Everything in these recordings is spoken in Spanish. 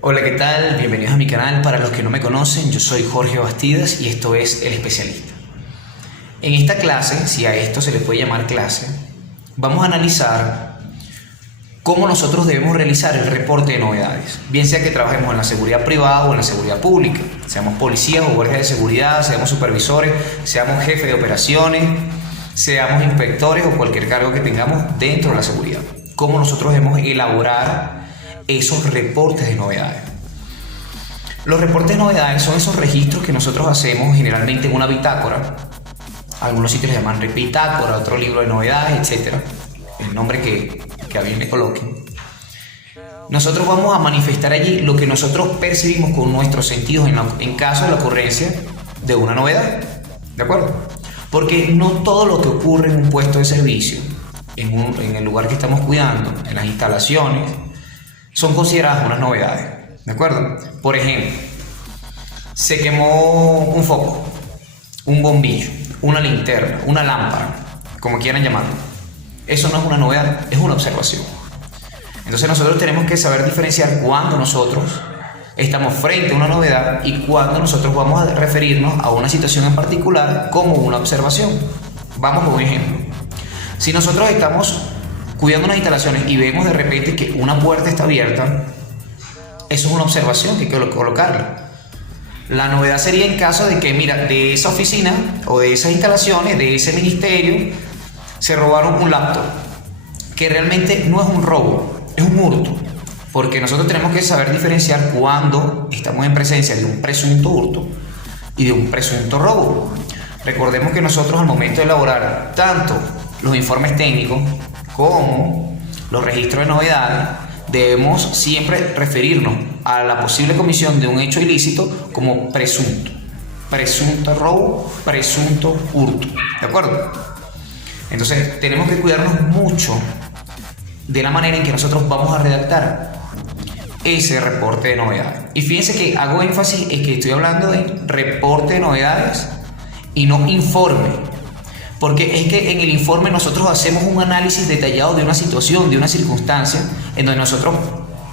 Hola, ¿qué tal? Bienvenidos a mi canal. Para los que no me conocen, yo soy Jorge Bastidas y esto es El Especialista. En esta clase, si a esto se le puede llamar clase, vamos a analizar cómo nosotros debemos realizar el reporte de novedades, bien sea que trabajemos en la seguridad privada o en la seguridad pública, seamos policías o guardias de seguridad, seamos supervisores, seamos jefes de operaciones, seamos inspectores o cualquier cargo que tengamos dentro de la seguridad. Cómo nosotros debemos elaborar esos reportes de novedades. Los reportes de novedades son esos registros que nosotros hacemos generalmente en una bitácora. Algunos sitios le llaman bitácora, otro libro de novedades, etc. El nombre que a bien le coloquen. Nosotros vamos a manifestar allí lo que nosotros percibimos con nuestros sentidos en caso de la ocurrencia de una novedad. ¿De acuerdo? Porque no todo lo que ocurre en un puesto de servicio, en el lugar que estamos cuidando, en las instalaciones, son consideradas unas novedades, ¿de acuerdo? Por ejemplo, se quemó un foco, un bombillo, una linterna, una lámpara, como quieran llamarlo. Eso no es una novedad, es una observación. Entonces nosotros tenemos que saber diferenciar cuándo nosotros estamos frente a una novedad y cuándo nosotros vamos a referirnos a una situación en particular como una observación. Vamos con un ejemplo. Si nosotros estamos cuidando unas instalaciones y vemos de repente que una puerta está abierta, eso es una observación que hay que colocarla. La novedad sería en caso de que, mira, de esa oficina o de esas instalaciones, de ese ministerio, se robaron un laptop, que realmente no es un robo, es un hurto, porque nosotros tenemos que saber diferenciar cuando estamos en presencia de un presunto hurto y de un presunto robo. Recordemos que nosotros al momento de elaborar tanto los informes técnicos como los registros de novedades, debemos siempre referirnos a la posible comisión de un hecho ilícito como presunto robo, presunto hurto, ¿de acuerdo? Entonces tenemos que cuidarnos mucho de la manera en que nosotros vamos a redactar ese reporte de novedades. Y fíjense que hago énfasis en que estoy hablando de reporte de novedades y no informe. Porque es que en el informe nosotros hacemos un análisis detallado de una situación, de una circunstancia, en donde nosotros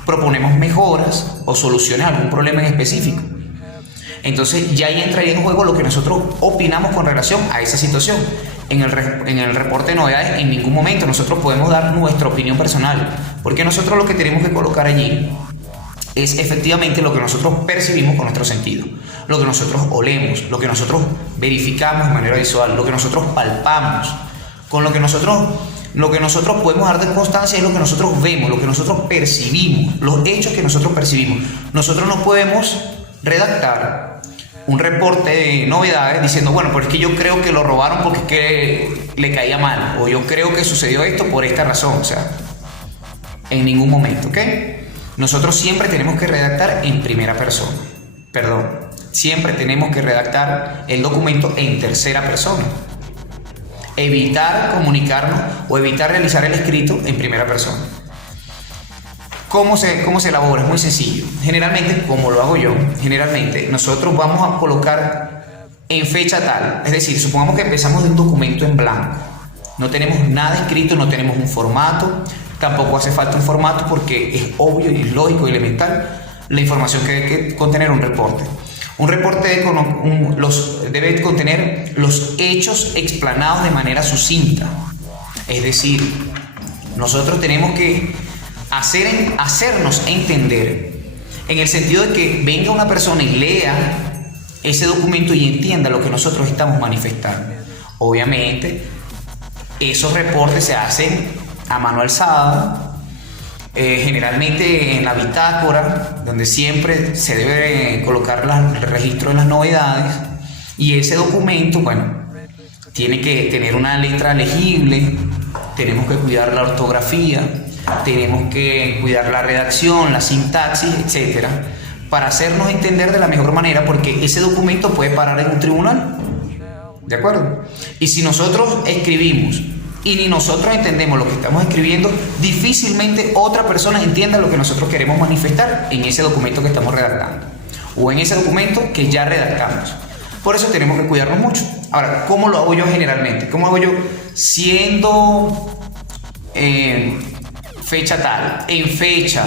proponemos mejoras o soluciones a algún problema en específico. Entonces ya ahí entraría en juego lo que nosotros opinamos con relación a esa situación. En el reporte de novedades en ningún momento nosotros podemos dar nuestra opinión personal, porque nosotros lo que tenemos que colocar allí es efectivamente lo que nosotros percibimos con nuestro sentido, lo que nosotros olemos, lo que nosotros verificamos de manera visual, lo que nosotros palpamos, con lo que nosotros podemos dar de constancia es lo que nosotros vemos, lo que nosotros percibimos, los hechos que nosotros percibimos. Nosotros no podemos redactar un reporte de novedades diciendo, bueno, pero es que yo creo que lo robaron porque es que le caía mal, o yo creo que sucedió esto por esta razón. O sea, en ningún momento, ¿ok? Nosotros siempre tenemos que redactar en primera persona. Siempre tenemos que redactar el documento en tercera persona. Evitar comunicarnos o evitar realizar el escrito en primera persona. ¿Cómo se elabora? Es muy sencillo. Generalmente, como lo hago yo, nosotros vamos a colocar en fecha tal. Es decir, supongamos que empezamos de un documento en blanco. No tenemos nada escrito, no tenemos un formato. Tampoco hace falta un formato porque es obvio y es lógico y elemental la información que debe contener un reporte. Un reporte debe contener los hechos explanados de manera sucinta. Es decir, nosotros tenemos que hacernos entender en el sentido de que venga una persona y lea ese documento y entienda lo que nosotros estamos manifestando. Obviamente, esos reportes se hacen a mano alzada, generalmente en la bitácora, donde siempre se debe colocar el registro de las novedades, y ese documento, bueno, tiene que tener una letra legible, tenemos que cuidar la ortografía, tenemos que cuidar la redacción, la sintaxis, etcétera, para hacernos entender de la mejor manera, porque ese documento puede parar en un tribunal, ¿de acuerdo? Y si nosotros escribimos y ni nosotros entendemos lo que estamos escribiendo, difícilmente otra persona entienda lo que nosotros queremos manifestar en ese documento que estamos redactando o en ese documento que ya redactamos. Por eso tenemos que cuidarnos mucho. Ahora, ¿cómo lo hago yo generalmente? ¿Cómo hago yo? Siendo fecha tal, en fecha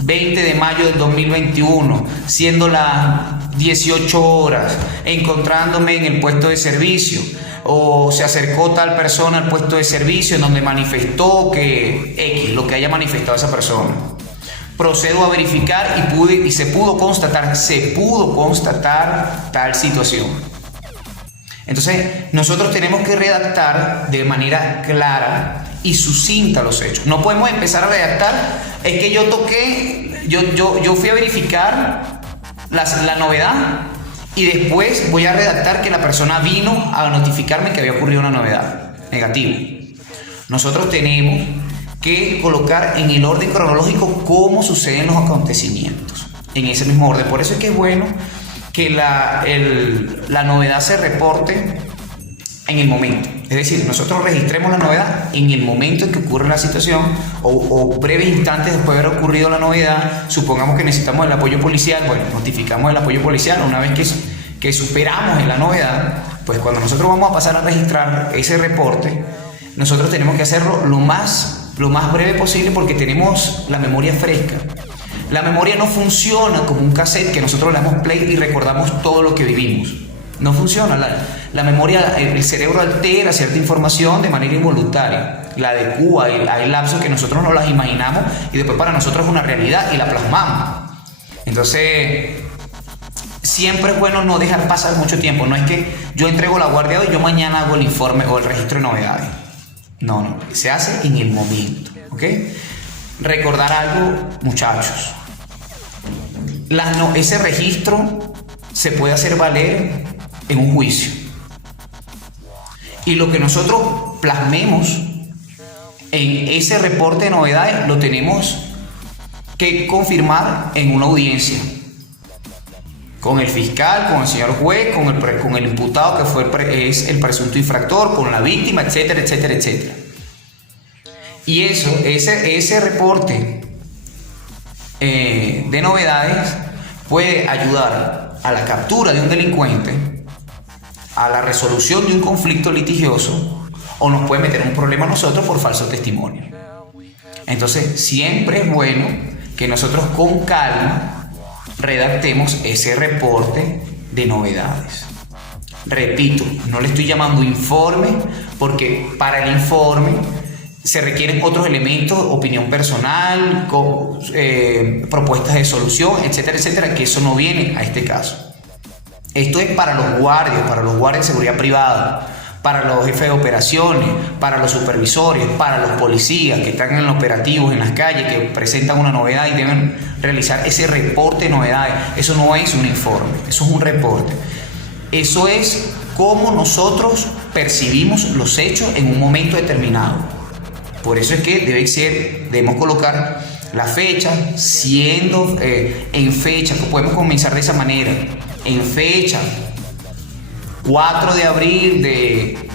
20 de mayo del 2021, siendo las 18 horas, encontrándome en el puesto de servicio, o se acercó tal persona al puesto de servicio en donde manifestó que X, lo que haya manifestado esa persona. Procedo a verificar y se pudo constatar tal situación. Entonces, nosotros tenemos que redactar de manera clara y sucinta los hechos. No podemos empezar a redactar, es que yo fui a verificar la novedad y después voy a redactar que la persona vino a notificarme que había ocurrido una novedad. Negativo. Nosotros tenemos que colocar en el orden cronológico cómo suceden los acontecimientos, en ese mismo orden. Por eso es que es bueno que la novedad se reporte en el momento. Es decir, nosotros registremos la novedad en el momento en que ocurre la situación o breves instantes después de haber ocurrido la novedad. Supongamos que necesitamos el apoyo policial, bueno, notificamos el apoyo policial. Una vez que superamos en la novedad, pues cuando nosotros vamos a pasar a registrar ese reporte, nosotros tenemos que hacerlo lo más breve posible porque tenemos la memoria fresca. La memoria no funciona como un cassette que nosotros le damos play y recordamos todo lo que vivimos. No funciona. La memoria, el cerebro altera cierta información de manera involuntaria. La adecua, hay lapsos que nosotros no las imaginamos y después para nosotros es una realidad y la plasmamos. Entonces, siempre es bueno no dejar pasar mucho tiempo. No es que yo entrego la guardia hoy y yo mañana hago el informe o el registro de novedades. No, se hace en el momento, ¿ok? Recordar algo, muchachos. Ese registro se puede hacer valer en un juicio. Y lo que nosotros plasmemos en ese reporte de novedades lo tenemos que confirmar en una audiencia. Con el fiscal, con el señor juez, con el imputado que es el presunto infractor, con la víctima, etcétera, etcétera, etcétera. Y ese reporte de novedades puede ayudar a la captura de un delincuente, a la resolución de un conflicto litigioso, o nos puede meter en un problema a nosotros por falso testimonio. Entonces, siempre es bueno que nosotros con calma redactemos ese reporte de novedades. Repito, no le estoy llamando informe porque para el informe se requieren otros elementos, opinión personal, propuestas de solución, etcétera, etcétera, que eso no viene a este caso. Esto es para los guardias de seguridad privada, para los jefes de operaciones, para los supervisores, para los policías que están en operativos en las calles, que presentan una novedad y deben realizar ese reporte de novedades. Eso no es un informe, eso es un reporte. Eso es cómo nosotros percibimos los hechos en un momento determinado. Por eso es que debemos colocar la fecha, siendo en fecha, que podemos comenzar de esa manera, en fecha 4 de abril de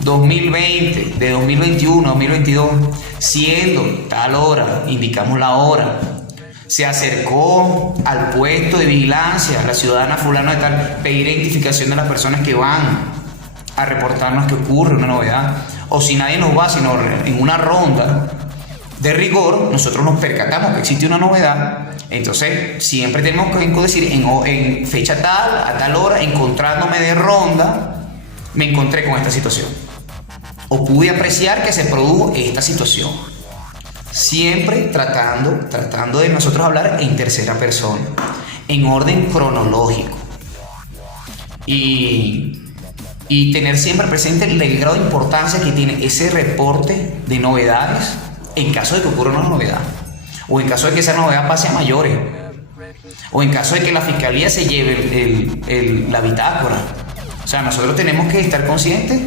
2020, de 2021, 2022, siendo tal hora, indicamos la hora, se acercó al puesto de vigilancia, la ciudadana fulano de tal, pedir identificación de las personas que van a reportarnos que ocurre una novedad, o si nadie nos va, sino en una ronda de rigor, nosotros nos percatamos que existe una novedad. Entonces siempre tenemos que decir en fecha tal, a tal hora, encontrándome de ronda, me encontré con esta situación, o pude apreciar que se produjo esta situación. Siempre tratando de nosotros hablar en tercera persona, en orden cronológico, y tener siempre presente el grado de importancia que tiene ese reporte de novedades en caso de que ocurra una novedad, o en caso de que esa novedad pase a mayores, o en caso de que la fiscalía se lleve la bitácora. O sea, nosotros tenemos que estar conscientes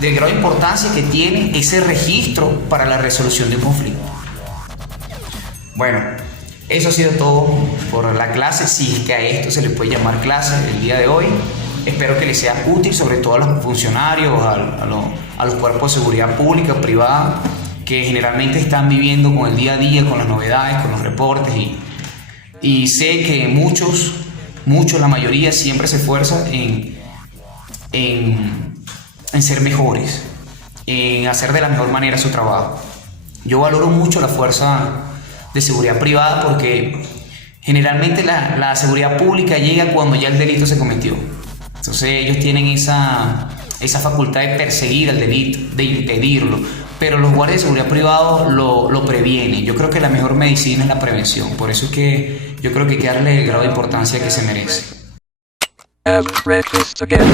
del grado de importancia que tiene ese registro para la resolución de un conflicto. Bueno, eso ha sido todo por la clase, si es que a esto se le puede llamar clase el día de hoy. Espero que les sea útil, sobre todo a los funcionarios, a los cuerpos de seguridad pública, privada, que generalmente están viviendo con el día a día, con las novedades, con los reportes, y sé que muchos, la mayoría siempre se esfuerza en ser mejores, en hacer de la mejor manera su trabajo. Yo valoro mucho la fuerza de seguridad privada, porque generalmente la seguridad pública llega cuando ya el delito se cometió. Entonces ellos tienen esa facultad de perseguir el delito, de impedirlo, pero los guardias de seguridad privado lo previenen. Yo creo que la mejor medicina es la prevención, por eso es que yo creo que hay que darle el grado de importancia que se merece. Breakfast again.